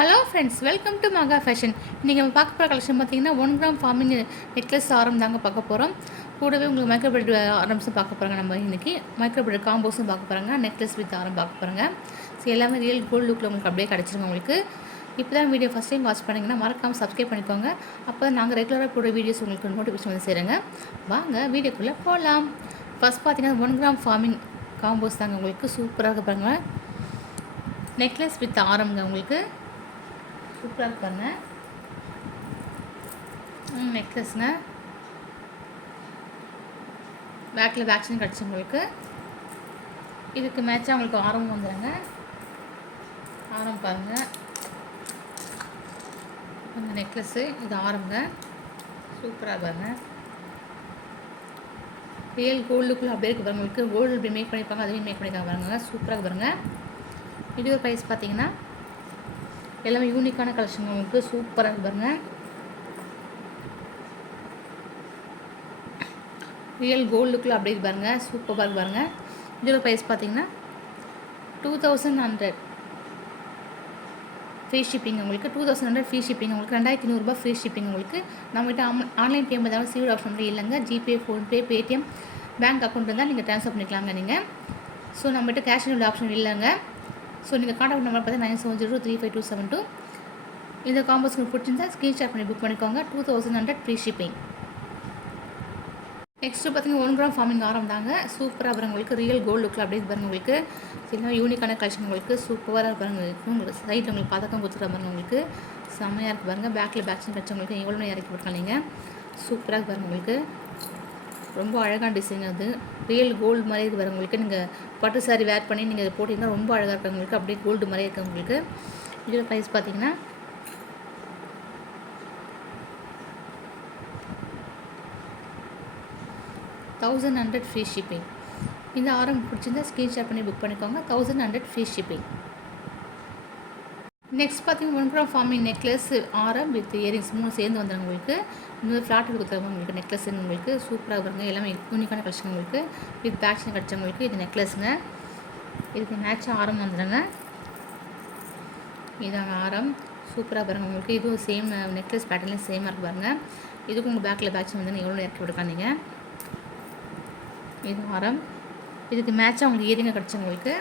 Hello friends, welcome to மகா fashion. இன்றைக்கி நம்ம பார்க்க போகிற கலெக்ஷன் பார்த்தீங்கன்னா 1 கிராம் ஃபார்மிங் நெக்லஸ் ஆரம் தாங்க பார்க்க போகிறோம். கூடவே உங்களுக்கு மைக்ரோ பிளட் ஆரம்ஸும் பார்க்க போகிறாங்க. நம்ம இன்றைக்கி மைக்ரோ பிளட் காம்போஸும் பார்க்க போகிறாங்க. நெக்லஸ் வித் ஆரம் பார்க்க போகிறாங்க. ஸோ எல்லாமே ரியல் கோல்டு லுக்கில் உங்களுக்கு அப்படியே கிடச்சிருங்க. உங்களுக்கு இப்போ தான் வீடியோ ஃபஸ்ட் டைம் வாட்ச் பண்ணிங்கன்னா மறக்காமல் சப்ஸ்கிரைப் பண்ணிக்கோங்க. அப்போ தான் நாங்கள் ரெகுலராக போடுற வீடியோஸ் உங்களுக்கு நோட்டிஃபிகேஷன் வந்து சேருங்க. வாங்க வீடியோக்குள்ளே போகலாம். ஃபஸ்ட் பார்த்தீங்கன்னா 1 கிராம் ஃபார்மிங் காம்போஸ் தாங்க உங்களுக்கு சூப்பராக இருக்க பாருங்க. நெக்லஸ் வித் ஆரம்ங்க உங்களுக்கு சூப்பராக இருப்பாங்க. நெக்லஸ்ங்க பேக்கில் வேக்சின் கிடச்சி உங்களுக்கு. இதுக்கு மேட்சாக உங்களுக்கு ஆரம் வந்துடுங்க. ஆரம் பாருங்கள், இந்த நெக்லஸ்ஸு இது ஆரம்ங்க சூப்பராக பாருங்க. ரியல் கோல்டுக்குள்ளே அப்படியே இருக்குது பாருங்க. உங்களுக்கு கோல்டு இப்படி மேக் பண்ணியிருப்பாங்க, அதுவே மேக் பண்ணியிருக்காங்க பாருங்க. சூப்பராக பாருங்க. இது ஒரு ப்ரைஸ் பார்த்தீங்கன்னா எல்லாமே யூனிக்கான கலெக்ஷன் உங்களுக்கு சூப்பராக இருக்கு பாருங்க. ரியல் கோல்டுக்குள்ளே அப்படி இருக்கு பாருங்க. சூப்பராக இருக்கு பாருங்க. இதோட ப்ரைஸ் பார்த்தீங்கன்னா 2100 ஃப்ரீ ஷிப்பிங் உங்களுக்கு. 2100 ஃப்ரீ ஷிப்பிங் உங்களுக்கு. 2200 ஃப்ரீ ஷிப்பிங் உங்களுக்கு. நம்மகிட்ட ஆன்லைன் பேமெண்ட் தான் சீவ் ஆப்ஷன் இல்லைங்க. GPay, PhonePe, Paytm, bank account இருந்தால் நீங்கள் ட்ரான்ஸ்ஃபர் பண்ணிக்கலாங்க நீங்கள். ஸோ நம்மகிட்ட கேஷ் ஆன் ஆப்ஷன் இல்லைங்க. ஸோ நீங்கள் காண்டாக்ட் நம்பர் பார்த்தா 97035272. இந்த காம்போஸ் உங்களுக்கு பிடிச்சிருந்தா ஸ்க்ரீன்ஷாட் பண்ணி புக் பண்ணிக்கோங்க. 2100 ஃப்ரீ ஷிப்பிங். நெக்ஸ்ட்டு பார்த்தீங்கன்னா 1 கிராம் ஃபார்மிங் ஆரம் தாங்க சூப்பராக பாருங்க. உங்களுக்கு ரியல் கோல்டு லுக்கில் அப்படியே பாருங்க. உங்களுக்கு எல்லாம் யூனிக்கான கலெக்ஷன் உங்களுக்கு சூப்பராக பாருங்க. உங்களுக்கு சைட்டில் உங்களுக்கு பதக்கம் கொடுத்துருக்க பாருங்க. உங்களுக்கு செம்மையாக இருக்குது பாருங்கள். பேக்கில் வேக்சின் கிடச்சவங்களுக்கு எவ்வளோ இறக்கி போட்டுருக்காங்க நீங்கள். சூப்பராக பாருங்க. உங்களுக்கு ரொம்ப அழகான டிசைன். அது ரியல் கோல்டு மாதிரி இருக்குது பாருங்க. உங்களுக்கு நீங்கள் பட்டு சாரி வேர் பண்ணி நீங்கள் அதை போட்டிங்கன்னா ரொம்ப அழகாக இருக்குது உங்களுக்கு. அப்படியே கோல்டு மாதிரி இருக்குது உங்களுக்கு. இதோட ப்ரைஸ் பார்த்தீங்கன்னா 1100 ஃப்ரீ ஷிப்பிங். இந்த ஆரம் பிடிச்சிருந்தா ஸ்க்ரீன்ஷாட் பண்ணி புக் பண்ணிக்கோங்க. 1100 ஃப்ரீ ஷிப்பிங். நெக்ஸ்ட் பார்த்தீங்கன்னா 1 கிராம் ஃபார்மிங் நெக்லஸ் ஆரம் வித் இயரிங்ஸ் 3 சேர்ந்து வந்துடுங்க உங்களுக்கு. இந்த ஃப்ளாட்டில் கொடுத்துருவாங்க உங்களுக்கு. நெக்லஸ் உங்களுக்கு சூப்பராக வருங்க. எல்லாமே யூனிக்கான கலெக்ஷன் உங்களுக்கு. வித் வேக்சின் கிடச்சவங்களுக்கு இது நெக்லஸுங்க. இதுக்கு மேட்சாக ஆரம் வந்துடுங்க. இதாங்க ஆரம் சூப்பராக பாருங்கள் உங்களுக்கு. இதுவும் சேம் நெக்லஸ் பேட்டர்ன்லேயும் சேமாக இருக்குது பாருங்கள். இதுக்கும் உங்கள் பேக்கில் வேக்சின் வந்து எவ்வளோ இறக்கி விட்டுருக்காங்க. இது ஆரம். இதுக்கு மேட்சாக உங்களுக்கு இயரிங்க கிடச்சி உங்களுக்கு.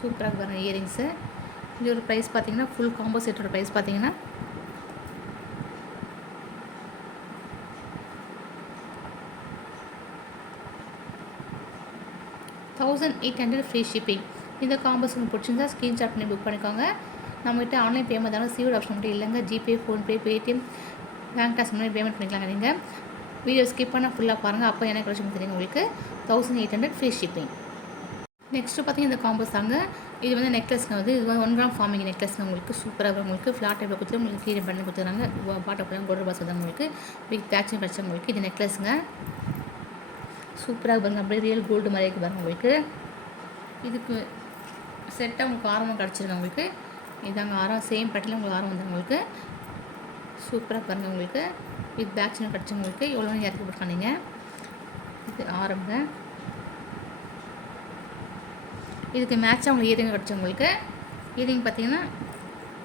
சூப்பராக பாருங்கள் இயரிங்ஸு. இது ஒரு ப்ரைஸ் பார்த்தீங்கன்னா ஃபுல் காம்போ செட்டோட ப்ரைஸ் பார்த்தீங்கன்னா 1800 ஃப்ரீ ஷிப்பிங். இந்த காம்போஸ் உங்களுக்கு பிடிச்சிருந்தா ஸ்க்ரீன்ஷாட் பண்ணி புக் பண்ணிக்கோங்க. நம்மகிட்ட ஆன்லைன் பேமெண்ட் தானே சீவ் ஆப்ஷன் மட்டும் இல்லைங்க. GPay, PhonePe, Paytm, bank transfer பண்ணி பேமெண்ட் பண்ணிக்கலாங்க நீங்கள். வீடியோ ஸ்கிப் பண்ணால் ஃபுல்லாக பாருங்கள். அப்போ எனக்கு கலெக்ஷன் தெரியும் உங்களுக்கு. 1800 ஃப்ரீ ஷிப்பிங். நெக்ஸ்ட்டு பார்த்தீங்கன்னா இந்த காம்போஸ் தாங்க. இது வந்து நெக்லஸ்ங்க வந்து இது வந்து 1 கிராம் ஃபார்மிங் நெக்லஸ்ங்க உங்களுக்கு சூப்பராக உங்களுக்கு. ஃப்ளாட் டைப்பில் கொடுத்து உங்களுக்கு கீழே பண்ணி கொடுத்துறாங்க. பாட்டப்பெல்லாம் கோல்டு பாஸ் தான் உங்களுக்கு. வித் பேட்சிங் கிடச்சா உங்களுக்கு. இது நெக்லஸுங்க சூப்பராக பாருங்கள். அப்படியே ரியல் கோல்டு மாதிரி இருக்குது பாருங்கள் உங்களுக்கு. இதுக்கு செட்டாக உங்களுக்கு ஆரமாக கிடச்சிருங்க உங்களுக்கு. இதாங்க ஆரம். சேம் பட்டியில் உங்களுக்கு ஆரம் வந்துடும் உங்களுக்கு. சூப்பராக பாருங்கள் உங்களுக்கு. வித் பேக்ஸில் கிடச்சி உங்களுக்கு எவ்வளோ இறக்கி போட்டுருக்காங்க. இது ஆரம்பங்க. இதுக்கு மேட்சாக உங்களுக்கு இயரிங் கிடச்சி உங்களுக்கு. இயரிங் பார்த்தீங்கன்னா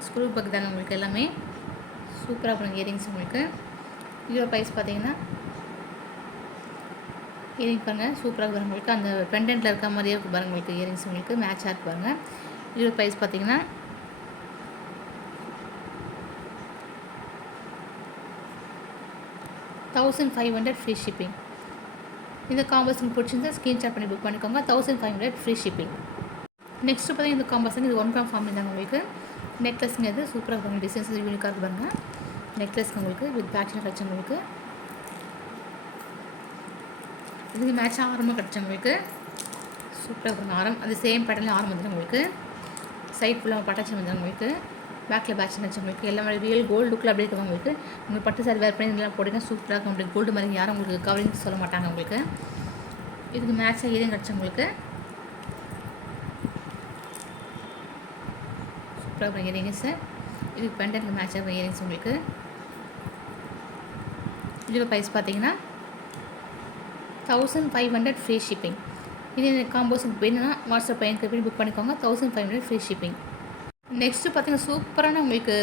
ஸ்க்ரூ பக் தாங்க உங்களுக்கு. எல்லாமே சூப்பராக பாருங்கள் இயரிங்ஸ் உங்களுக்கு. இதோட ப்ரைஸ் பார்த்தீங்கன்னா இயரிங் பாருங்கள் சூப்பராக பாருங்கள் உங்களுக்கு. அந்த பெண்டன்ட்டில் இருக்க மாதிரியே இருக்குது பாருங்கள் உங்களுக்கு. இயரிங்ஸ் உங்களுக்கு மேட்சாக இருக்குது பாருங்கள். இதோட ப்ரைஸ் பார்த்தீங்கன்னா 1500 ஃப்ரீ ஷிப்பிங். இந்த காம்போஸ் உங்களுக்கு பிடிச்சிருந்தா ஸ்க்ரீன்ஷாட் பண்ணி புக் பண்ணிக்கோங்க. 1500 ஃப்ரீ ஷிப்பிங். நெக்ஸ்ட்டு பார்த்தீங்கன்னா இந்த காம்போஸ் இது 1 கிராம் ஃபார்மிங் தாங்க உங்களுக்கு. நெக்லஸ்ங்க இது சூப்பராக பாருங்கள். டிசைன்ஸ் யூனிக்காக இருக்கு பாருங்கள். நெக்லஸ்ங்க உங்களுக்கு வித் பேட்சில் கிடச்ச உங்களுக்கு. இதுக்கு மேட்சாக ஆரமாக கிடச்ச உங்களுக்கு. சூப்பராக பாருங்கள் ஆரம். அது சேம் பேட்டர்னில் ஆரம் வந்துடும் உங்களுக்கு. சைட் ஃபுல்லாக பட்டாச்சி வந்துடும் உங்களுக்கு. பேக்கில் பேட்ச் கிடச்சி உங்களுக்கு. எல்லாமே ரியல் கோல்டு லுக்கில் அப்படியே இருக்குது உங்களுக்கு. உங்களுக்கு பட்டு சாரி வேர் பண்ணி இதெல்லாம் போட்டிங்கன்னா சூப்பராக இருக்கும் உங்களுக்கு. கோல்டு மாதிரி யாரும் உங்களுக்கு கவரிங் சொல்ல மாட்டாங்க உங்களுக்கு. இதுக்கு மேட்சாக இயரிங் கிடச்சி உங்களுக்கு. சூப்பராக இருக்கும் இயரிங்ஸு. இதுக்கு பெண்டன்ட்க்கு மேட்சாக இருக்கும் இயரிங்ஸ் உங்களுக்கு. இதோட ப்ரைஸ் பார்த்தீங்கன்னா 1500 ஃப்ரீ ஷிப்பிங். இது காம்போஸ் வேணும்னா வாட்ஸ்அப் பையனுக்கு புக் பண்ணிக்கோங்க. 1500 ஃப்ரீ ஷிப்பிங். நெக்ஸ்ட்டு பார்த்தீங்கன்னா சூப்பரான உங்களுக்கு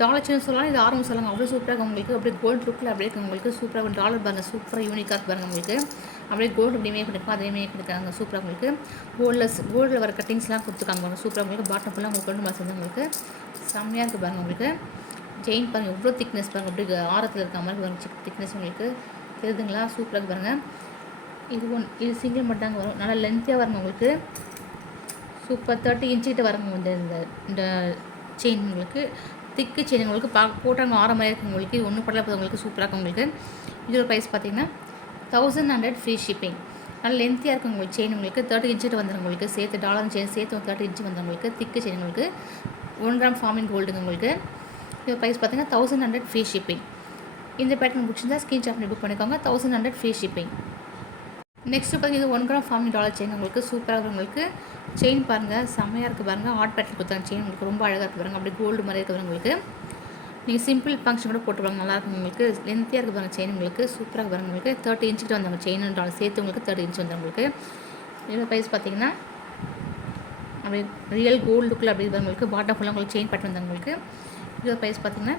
டாலர் செயின் சொல்லலாம், இது ஆரம் சொல்லலாம். அவ்வளோ சூப்பராக இருக்கும் உங்களுக்கு. அப்படியே கோல்டு லுக்கில் அப்படியே இருக்கும் உங்களுக்கு. சூப்பராக ஒரு டாலர் பாருங்கள், சூப்பராக யூனிக்காக பாருங்கள் உங்களுக்கு. அப்படியே கோல்டு அப்படியே கொடுக்கும், அதேமாதிரி கொடுக்குறாங்க சூப்பராக உங்களுக்கு. கோல்டில் வர கட்டிங்ஸ்லாம் கொடுத்துருக்காங்க பாருங்கள். சூப்பராக உங்களுக்கு பாட்டம் ஃபுல்லாக உங்களுக்கு கொண்டு வந்து உங்களுக்கு செம்மையாக இருக்குது பாருங்கள் உங்களுக்கு. செயின் பாருங்கள் எவ்வளோ திக்னஸ் பாருங்கள், அப்படி ஆரத்தில் இருக்க மாதிரி பாருங்கள் திக்னஸ் உங்களுக்கு தெரியுதுங்களா. சூப்பராக பாருங்கள். இது சிங்கிள் மட்டும் தாங்க வரும், நல்லா லென்த்தியாக வருங்க உங்களுக்கு. சூப்பர் 30 இன்ச்சுக்கிட்ட வருங்க இந்த செயின் உங்களுக்கு. திக்கு செயின் உங்களுக்கு போட்டாங்க ஆரம் மாதிரி இருக்குது உங்களுக்கு. இது ஒன்றும் படல உங்களுக்கு சூப்பராக இருக்கும் உங்களுக்கு. இதோட ப்ரைஸ் பார்த்தீங்கன்னா 1100 ஃப்ரீ ஷிப்பிங். நல்லா லென்த்தியாக இருக்கும் உங்களுக்கு செயின் உங்களுக்கு. 30 இன்ச்சுட்டு வந்துடும் உங்களுக்கு. சேர்த்து டாலர் செயின் சேர்த்து 30 இன்ச்சு வந்துடும் உங்களுக்கு. திக்கு செயின் உங்களுக்கு 1 கிராம் ஃபார்மிங் கோல்டுங்க உங்களுக்கு. இதோட ப்ரைஸ் பார்த்தீங்கன்னா 1100 ஃப்ரீ ஷிப்பிங். இந்த பேட்டர்ன் பிடிச்சிருந்தா ஸ்க்ரீன்ஷாட் பண்ணி புக் பண்ணிக்கோங்க. 1100 ஃப்ரீ ஷிப்பிங். நெக்ஸ்ட்டு பார்த்தீங்கன்னா இது 1 கிராம் ஃபார்மிங் டாலர் செயின் உங்களுக்கு. சூப்பராக உங்களுக்கு செயின் பாருங்கள், செம்மையாக இருக்குது பாருங்கள். ஹாட் பேட்டர் கொடுத்தாங்க செயின் உங்களுக்கு. ரொம்ப அழகாக இருக்குது பாருங்கள். அப்படியே கோல்டு மாதிரி இருக்குது உங்களுக்கு. நீங்கள் சிம்பிள் ஃபங்க்ஷன் கூட போட்டு பாருங்கள், நல்லாயிருக்கும் உங்களுக்கு. லென்த்தியாக இருக்குது பாருங்கள் செயின் உங்களுக்கு. சூப்பராக பாருங்கள் உங்களுக்கு. 30 இன்ச்சுக்கிட்ட வந்தாங்க செயின் டாலர் சேர்த்து உங்களுக்கு 30 இன்ச்சு வந்து உங்களுக்கு. இதோட ப்ரைஸ் பார்த்தீங்கன்னா அப்படியே ரியல் கோல்டு லுக்கில் அப்படி உங்களுக்கு. பாட்டம் ஃபுல்லாக உங்களுக்கு செயின் பேட்டர் வந்தாங்க உங்களுக்கு. இதோட ப்ரைஸ் பார்த்தீங்கன்னா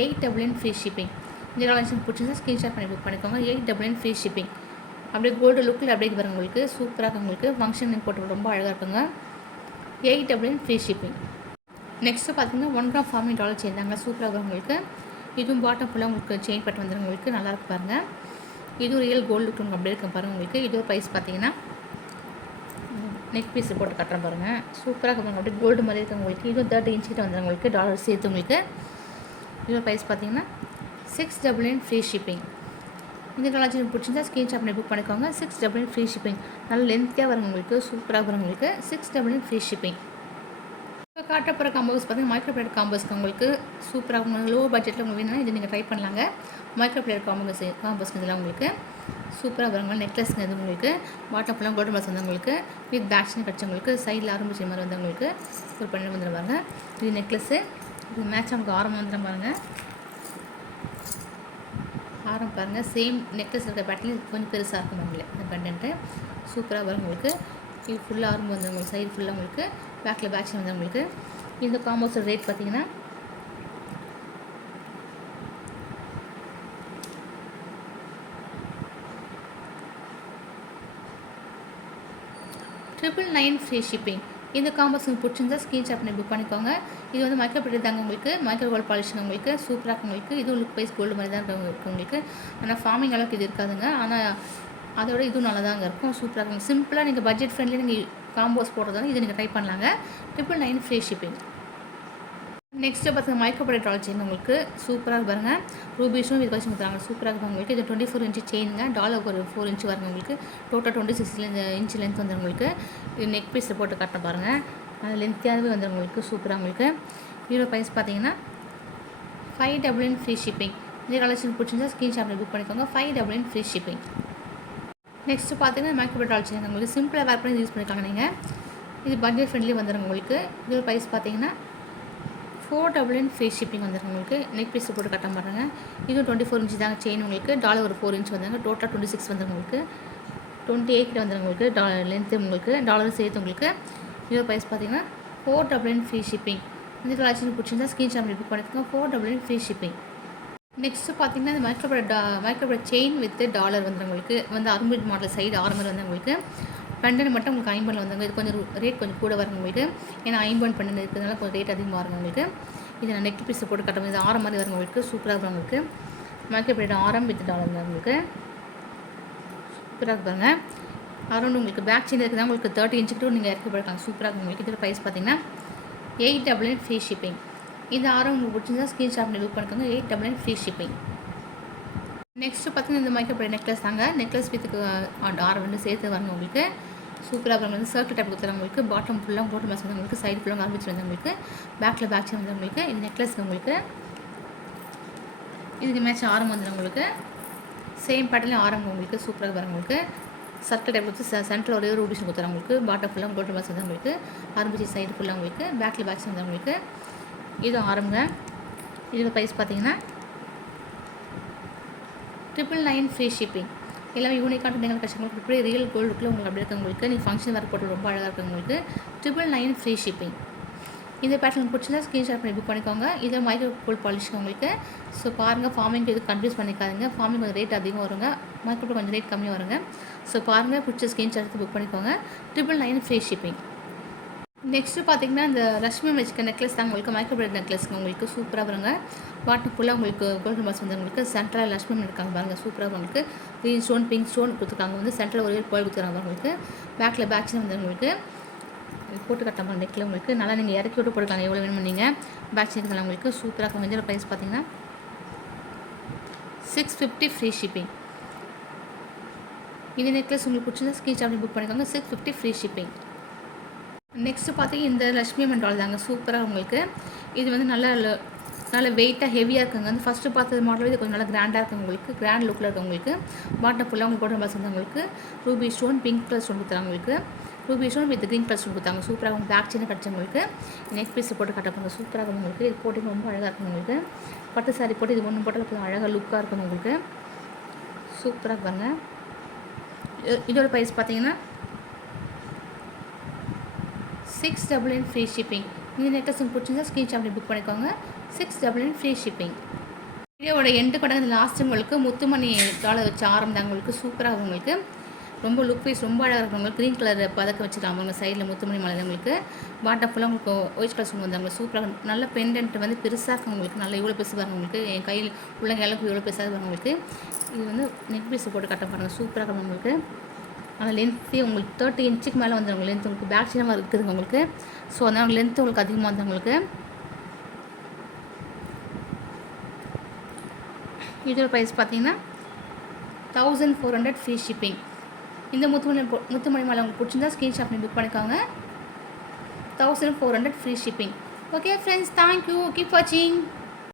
899 ஃப்ரீ ஷிப்பிங். இந்த கலெக்ஷன் பிடிச்சிருந்தா ஸ்க்ரீன்ஷாட் பண்ணி புக் பண்ணிக்கோங்க. 899 ஃப்ரீ ஷிப்பிங். அப்படியே கோல்டு லுக்கில் அப்படியே பாருங்கள் உங்களுக்கு. சூப்பராக உங்களுக்கு. ஃபங்க்ஷன் போட்டு ரொம்ப அழகாக இருக்குங்க. 899 ஃப்ரீ ஷிப்பிங். நெக்ஸ்ட்டு பார்த்தீங்கன்னா 1 கிராம் ஃபார்மிங் டாலர் செயின் தாங்க. சூப்பராக இருக்கும் உங்களுக்கு. இதுவும் பாட்டம் ஃபுல்லாக உங்களுக்கு செயின் பட்டு வந்துடும் உங்களுக்கு. நல்லாயிருக்கு பாருங்கள். இதுவும் ரியல் கோல்டு லுக் அப்படியே இருக்கும் பாருங்கள் உங்களுக்கு. இதோட ப்ரைஸ் பார்த்தீங்கன்னா நெக் பீஸ் போட்டு கட்டுறேன் பாருங்கள். சூப்பராக இருக்கும் அப்படியே கோல்டு மாதிரி இருக்குது உங்களுக்கு. இதுவும் 30 இன்ச்சுக்கிட்ட வந்துடும் உங்களுக்கு. டாலர் சேர்த்து உங்களுக்கு. இதோட ப்ரைஸ் பார்த்தீங்கன்னா 699 ஃப்ரீ ஷிப்பிங். இந்த கலெக்ஷன் பிடிச்சிருந்தா ஸ்க்ரீன்ஷாட் பண்ணி புக் பண்ணிக்கோங்க. 699 ஃப்ரீ ஷிப்பிங். நல்ல லென்த்தியாக வரும் உங்களுக்கு. சூப்பராக வரும் உங்களுக்கு. 699 ஃப்ரீ ஷிப்பிங். இப்போ காட்டப்போகிற காம்போஸ் பார்த்தீங்கன்னா மைக்ரோ பிளேட் காம்போஸ்க்கு உங்களுக்கு சூப்பராக உங்களுக்கு லோ பட்ஜெட்டில் உங்களுக்கு வேணும்னா இது நீங்கள் ட்ரை பண்ணலாங்க. மைக்ரோ பிளேட் காம்போஸ்க்கு இதெல்லாம் உங்களுக்கு சூப்பராக வருங்க. நெக்லஸ்ங்க இது உங்களுக்கு. பாட்டம் ஃபுல்லாக கோல்டு ப்ளஸ் வந்து உங்களுக்கு வித் பேக்ஸ்னு கிடச்சவங்களுக்கு சைடில் ஆரம்பிச்ச மாதிரி வந்து உங்களுக்கு ஒரு பண்ணி வந்துடுவாங்க. இது நெக்லஸ்ஸு. இது மேட்ச் நமக்கு ஆரம்பம் வந்துடும் பாருங்கள். ஆரம் பாருங்கள். சேம் நெக்லஸ் இருக்கிற பேட்டர்லையும் கொஞ்சம் பெருசாக இருக்கும் உங்களுக்கு இந்த கண்டென்ட்டு. சூப்பராக வரும் உங்களுக்கு. இது ஃபுல்லாக ஆரம் வந்து உங்களுக்கு சைடு ஃபுல்லாக உங்களுக்கு பேக்கில் பேக்ஸ் வந்து உங்களுக்கு. இந்த காம்போஸோட ரேட் பார்த்தீங்கன்னா $999 ஃப்ரீ ஷிப்பிங். இந்த காம்போஸ் உங்களுக்கு பிடிச்சிருந்தா ஸ்க்ரீன்ஷாட் பண்ணி புக் பண்ணிக்கோங்க. இது வந்து மைக்ரோ பிளேட் தாங்க உங்களுக்கு. மைக்ரோ கோல்டு பாலிஷ் உங்களுக்கு. சூப்பராக இருக்கும் உங்களுக்கு. இதுவும் லுக் வைஸ் கோல்டு மாதிரி தான் இருக்கும் உங்களுக்கு. ஆனால் ஃபார்மிங் அளவுக்கு இது இருக்காதுங்க. ஆனால் அதோட இதுவும் நல்லா தாங்க இருக்கும். சூப்பராக இருக்கும். சிம்பிளாக நீங்கள் பட்ஜெட் ஃப்ரெண்ட்லி நீங்கள் காம்போஸ் போடுறதாங்க இது நீங்கள் ட்ரை பண்ணலாங்க. $999 ஃப்ரீ ஷிப்பிங். நெக்ஸ்ட்டு பார்த்தீங்கன்னா மைக்ரோ பிளேட் டாலர் செயின் உங்களுக்கு. சூப்பராக பாருங்கள். ரூபீஸும் இது வச்சு கொடுத்துறாங்க. சூப்பராக இருக்கும் உங்களுக்கு. இது 24 இன்ச்சு செயினுங்க. டாலர் ஒரு 4 இன்ச்சு வருங்க உங்களுக்கு. டோட்டல் 26 இன்ச்சு லென்த் வந்து உங்களுக்கு. இது நெக் பீஸில் போட்டு கட்ட பாருங்கள். அது லென்த்தியாகவே வந்துடும் உங்களுக்கு. சூப்பராக உங்களுக்கு. இதோட ப்ரைஸ் பார்த்தீங்கன்னா $599 ஃப்ரீ ஷிப்பிங். இந்த கலெக்ஷன் பிடிச்சிருந்தா ஸ்க்ரீன்ஷாட் புக் பண்ணிக்கோங்க. $599 ஃப்ரீ ஷிப்பிங். நெக்ஸ்ட்டு பார்த்தீங்கன்னா மைக்ரோ பிளேட் டாலர் செயின் உங்களுக்கு. சிம்பிளாக வேர் பண்ணி யூஸ் பண்ணிக்கலாம் நீங்கள். இது பட்ஜெட் ஃப்ரெண்ட்லி வந்துடும் உங்களுக்கு. இதோட ப்ரைஸ் பார்த்தீங்கன்னா $499 ஃப்ரீ ஷிப்பிங் வந்துடும் உங்களுக்கு. நெக் பீஸ் போட்டு கட்ட மாட்டாங்க. இதுவும் 24 இன்ச்சு தாங்க செயின் உங்களுக்கு. டாலர் ஒரு 4 இன்ச் வந்தாங்க. டோட்டலாக 26 வந்துடும் உங்களுக்கு. 28 வந்துடும் உங்களுக்கு. லென்த்து உங்களுக்கு டாலர் சேர்த்து உங்களுக்கு. இதோட ப்ரைஸ் பார்த்தீங்கன்னா $499 ஃப்ரீ ஷிப்பிங். இந்த கலெக்ஷன் பிடிச்சிருந்தா ஸ்க்ரீன்ஷாட் பண்ணி புக் பண்ணிக்கோங்க. $499 ஃப்ரீ ஷிப்பிங். நெக்ஸ்ட்டு பார்த்தீங்கன்னா இந்த micro plate chain with dollar வந்துடும் உங்களுக்கு. வந்து அரும்பு மாடல் சைடு ஆரம்பர் வந்து உங்களுக்கு. பெண்டன் மட்டும் உங்களுக்கு 50 வந்தாங்க. இது கொஞ்சம் ரேட் கொஞ்சம் கூட வருங்க உங்களுக்கு. ஏன்னா 50 பெண்டன் இருக்கிறதுனால கொஞ்சம் ரேட் அதிகமாக வருங்க உங்களுக்கு. இது நான் நெக் பீஸ் போட்டு கட்டும்போது இது ஆரம் மாதிரி வருங்க உங்களுக்கு. சூப்பராக இருக்கும் உங்களுக்கு. மைக்ரோ பிளேட் ஆரம் வித் டாலர் உங்களுக்கு. சூப்பராக பாருங்க. அரௌண்ட் உங்களுக்கு பேக் செயின் இருக்குதா உங்களுக்கு 30 இன்ச்சுக்கு நீங்கள் இறக்கி போயிருக்காங்க. சூப்பராக இருக்கும் உங்களுக்கு. இதோட ப்ரைஸ் பார்த்தீங்கன்னா $899 ஃப்ரீ ஷிப்பிங். இந்த ஆரம் உங்களுக்கு பிடிச்சிருந்தா ஸ்க்ரீன்ஷாட் பண்ணி புக் பண்ணிக்கோங்க. $899 ஃப்ரீ ஷிப்பிங். நெக்ஸ்ட்டு பார்த்தீங்கன்னா இந்த மைக்ரோ பிளேட் நெக்லஸ் தாங்க. நெக்லஸ் வித்துக்கு ஆரம் வந்து சேர்த்து வரணும் உங்களுக்கு. சூப்பராக வந்து சர்க்கிள் டைப் கொடுத்துறாங்க உங்களுக்கு. பாட்டம் ஃபுல்லாக கோட்டு மேட்ச் வந்து உங்களுக்கு. சைடு ஃபுல்லாக ஆரம்பிச்சு வந்து உங்களுக்கு. பேக்கில் பேக் செயின் வந்து உங்களுக்கு. இது நெக்லஸ் உங்களுக்கு. இதுக்கு மேட்ச் ஆரம் வந்துடும் உங்களுக்கு. சேம் பேட்டர்லேயும் ஆரம் உங்களுக்கு. சூப்பராக வரும் உங்களுக்கு. சர்க்கிள் டைப் கொடுத்து சென்டரில் ஒரே ஒரு ரூபிஷன் கொடுத்துறாங்க உங்களுக்கு. பாட்டம் ஃபுல்லாக கோட்டு மேட்ச் வந்து உங்களுக்கு. ஆரம்பிச்சு சைடு ஃபுல்லாக உங்களுக்கு. பேக்கில் பேக் செயின் வந்து உங்களுக்கு. இதுவும் ஆரம்பங்க. இதோட ப்ரைஸ் பார்த்தீங்கன்னா $999 ஃப்ரீ ஷிப்பிங். எல்லாமே யூனிக்கான நீங்கள் கஷ்டங்களுக்கு இப்படி ரியல் கோல்டு லுக்கில் உங்களுக்கு அப்படி இருக்கவங்களுக்கு நீங்கள் ஃபங்க்ஷன் வேறு போட்டு ரொம்ப அழகாக இருக்கவங்களுக்கு 999 ஃப்ரீ ஷிப்பிங். இந்த பேட்டர்ன் பிடிச்சிருந்தா ஸ்க்ரீன்ஷாட் பண்ணி புக் பண்ணிக்கோங்க. இதில் மைக்ரோ கோல்ட் பாலிஷ் உங்களுக்கு. ஸோ பாருங்கள், ஃபார்மிங்க்கு எதுவும் கன்ஃபியூஸ் பண்ணிக்காதீங்க. ஃபார்மிங் கொஞ்சம் ரேட் அதிகம் வருங்க, மைக்ரோ கொஞ்சம் ரேட் கம்மியாக வருங்க. ஸோ பாருங்கள், பிடிச்ச ஸ்க்ரீன்ஷாட் எடுத்து புக் பண்ணிக்கோங்க. 999 ஃப்ரீ ஷிப்பிங். நெக்ஸ்ட்டு பார்த்தீங்கன்னா இந்த லக்ஷ்மி வச்சுக்க நெக்லஸ் தான் உங்களுக்கு மைக்ரோ பிளேட் நெக்லஸ்ங்க உங்களுக்கு சூப்பராக வருங்க. பாட்டு ஃபுல்லாக உங்களுக்கு கோல்டு மாஸ் வந்து உங்களுக்கு சென்ட்ரல் லக்ஷ்மி இருக்காங்க பாருங்கள், சூப்பராக உங்களுக்கு க்ரீன் ஸ்டோன் பிங்க் ஸ்டோன் கொடுத்துருக்காங்க வந்து சென்ட்ரல் ஒரே கோயில் கொடுத்துருக்காங்க உங்களுக்கு. பேக்கில் பேட்சில் வந்து உங்களுக்கு போட்டு கட்டாமல் நெக்கில் உங்களுக்கு நல்லா நீங்கள் இறக்கி விட்டு போட்டுக்கலாம் எவ்வளோ வேணும் நீங்கள். பேட்ச் இருக்கிறதுனால உங்களுக்கு சூப்பராக இருக்கும். வெஞ்சர் ப்ரைஸ் பார்த்தீங்கன்னா 650 ஃப்ரீ ஷிப்பிங். இந்த நெக்லஸ் உங்களுக்கு பிடிச்சிருந்தா ஸ்க்ரீன்ஷாட் புக் பண்ணிக்கோங்க. 650 ஃப்ரீ ஷிப்பிங். நெக்ஸ்ட்டு பார்த்தீங்கன்னா இந்த லக்ஷ்மி அம்மன் டால் தாங்க சூப்பராக உங்களுக்கு. இது வந்து நல்ல வெயிட்டாக ஹெவியாக இருக்குங்க. வந்து ஃபஸ்ட்டு பார்த்தது மாடல் இது கொஞ்சம் நல்லா கிராண்டாக இருக்கும் உங்களுக்கு, கிராண்ட் லுக்கில் இருக்கும் உங்களுக்கு. பாட்டம் ஃபுல்லாக உங்களுக்கு கோல்டன் பால்ஸ் வந்து உங்களுக்கு Ruby stone pink colour stone கொடுத்தாங்க உங்களுக்கு. Ruby stone with green colour stone கொடுத்தாங்க சூப்பராக உங்களுக்கு. பேக் சின்ன கிடச்சி உங்களுக்கு நெக் பீஸில் போட்டு கட்டப்பாங்க சூப்பராக உங்களுக்கு. இது போட்டு ரொம்ப அழகாக இருக்கும் உங்களுக்கு. பட்டு சாரி போட்டு இது ஒன்று போட்டால் அழகாக லுக்காக இருக்கும் உங்களுக்கு. சூப்பராக பாருங்க. இதோட ப்ரைஸ் பார்த்தீங்கன்னா 699 ஃப்ரீ ஷிப்பிங். இந்த நெக்லஸ் பிடிச்சிருந்தா ஸ்க்ரீன்ஷாட் புக் பண்ணிக்கோங்க. 699 ஃப்ரீ ஷிப்பிங். வீடியோட எண்டு கூட இந்த லாஸ்ட்டு உங்களுக்கு முத்துமணி டாலர் வச்சு ஆரம்பித்தாங்க உங்களுக்கு. சூப்பராக உங்களுக்கு ரொம்ப லுக் வைஸ் ரொம்ப அழகாக இருக்கும் உங்களுக்கு. க்ரீன் கலர் பதக்க வச்சுருக்காங்க உங்கள் சைடில் முத்துமணி மலை உங்களுக்கு. பாட்டம் ஃபுல்லாக உங்களுக்கு ஒயிட் கலர் ஸ்டோன் வந்தாங்க சூப்பராக. நல்ல பெண்டன்ட் வந்து பெருசாக இருக்கும் உங்களுக்கு. நல்லா இவ்வளோ பெருசு பாருங்கள் உங்களுக்கு. என் கையில் உள்ளங்க அளவுக்கு இவ்வளோ பெருசாக பாருங்கள் உங்களுக்கு. இது வந்து நெக் பீஸ் போட்டு கட்ட பாருங்கள் சூப்பராக இருக்கும் உங்களுக்கு. அந்த லென்த்து உங்களுக்கு 30 இன்ச்சுக்கு மேலே வந்துடும் லென்த் உங்களுக்கு. பேக் சின்னமாக இருக்குதுங்க உங்களுக்கு. ஸோ அதனால் லென்த்து உங்களுக்கு அதிகமாக வந்து உங்களுக்கு. இதோட ப்ரைஸ் பார்த்தீங்கன்னா 1400 ஃப்ரீ ஷிப்பிங். இந்த முத்துமணி மாலை உங்களுக்கு பிடிச்சிருந்தா ஸ்க்ரீன்ஷாட் பண்ணி புக் பண்ணிக்கோங்க. 1400 free shipping. Okay friends, thank you, keep வாட்சிங்.